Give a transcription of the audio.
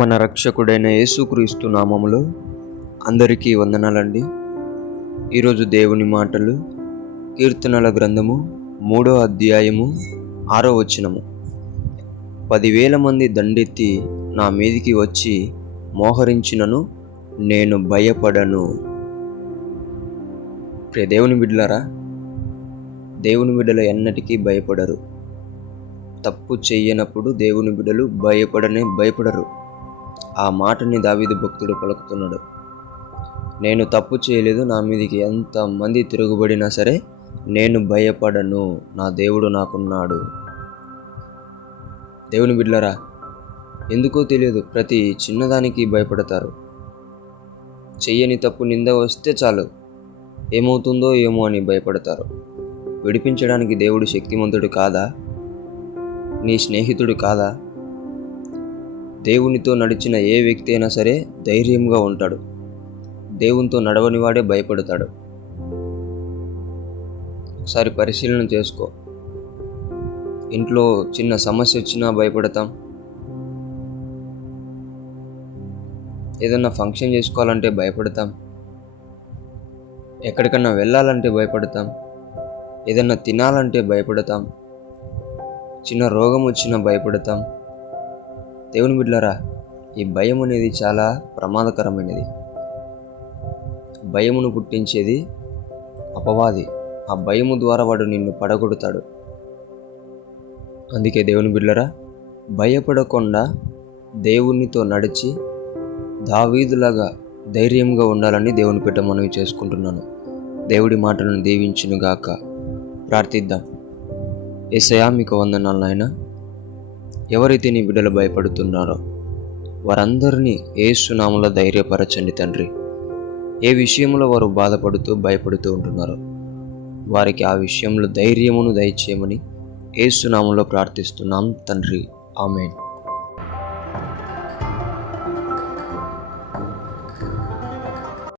మన రక్షకుడైన యేసుక్రీస్తు నామములో అందరికీ వందనాలండి. ఈరోజు దేవుని మాటలు కీర్తనల గ్రంథము 3వ అధ్యాయము 6వ వచనము. 10,000 మంది దండెత్తి నా మీదికి వచ్చి మోహరించినను నేను భయపడను. ప్రియ దేవుని బిడ్డలారా, దేవుని బిడ్డలు ఎన్నటికీ భయపడరు. తప్పు చెయ్యనప్పుడు దేవుని బిడ్డలు భయపడరు. ఆ మాటని దావీదు భక్తుడు పలుకుతున్నాడు. నేను తప్పు చేయలేదు, నా మీదికి ఎంతమంది తిరుగుబడినా సరే నేను భయపడను, నా దేవుడు నాకున్నాడు. దేవుని బిడ్డలారా, ఎందుకో తెలియదు, ప్రతి చిన్నదానికి భయపడతారు. చెయ్యని తప్పు నింద వస్తే చాలు ఏమవుతుందో ఏమో అని భయపడతారు. విడిపించడానికి దేవుడు శక్తిమంతుడు కాదా? నీ స్నేహితుడు కాదా? దేవునితో నడిచిన ఏ వ్యక్తి అయినా సరే ధైర్యంగా ఉంటాడు. దేవునితో నడవని వాడే భయపడతాడు. ఒకసారి పరిశీలన చేసుకో. ఇంట్లో చిన్న సమస్య వచ్చినా భయపడతాం. ఏదన్నా ఫంక్షన్ చేసుకోవాలంటే భయపడతాం. ఎక్కడికన్నా వెళ్ళాలంటే భయపడతాం. ఏదన్నా తినాలంటే భయపడతాం. చిన్న రోగం వచ్చినా భయపడతాం. దేవుని బిడ్డలారా, ఈ భయం అనేది చాలా ప్రమాదకరమైనది. భయమును పుట్టించేది అపవాది. ఆ భయము ద్వారా వాడు నిన్ను పడగొడతాడు. అందుకే దేవుని బిడ్డలారా, భయపడకుండా దేవునితో నడిచి దావీదులాగా ధైర్యంగా ఉండాలని దేవుని పేట మనవి చేసుకుంటున్నాను. దేవుడి మాటలను దీవించునుగాక. ప్రార్థిద్దాం. యేసయ్యా, మీకు వందనాలు నాయనా. ఎవరైతే నీ బిడ్డలు భయపడుతున్నారో వారందరినీ యేసు నామములో ధైర్యపరచండి తండ్రి. ఏ విషయంలో వారు బాధపడుతూ భయపడుతూ ఉంటున్నారో వారికి ఆ విషయంలో ధైర్యమును దయచేయమని యేసు నామములో ప్రార్థిస్తున్నాం తండ్రి. ఆమేన్.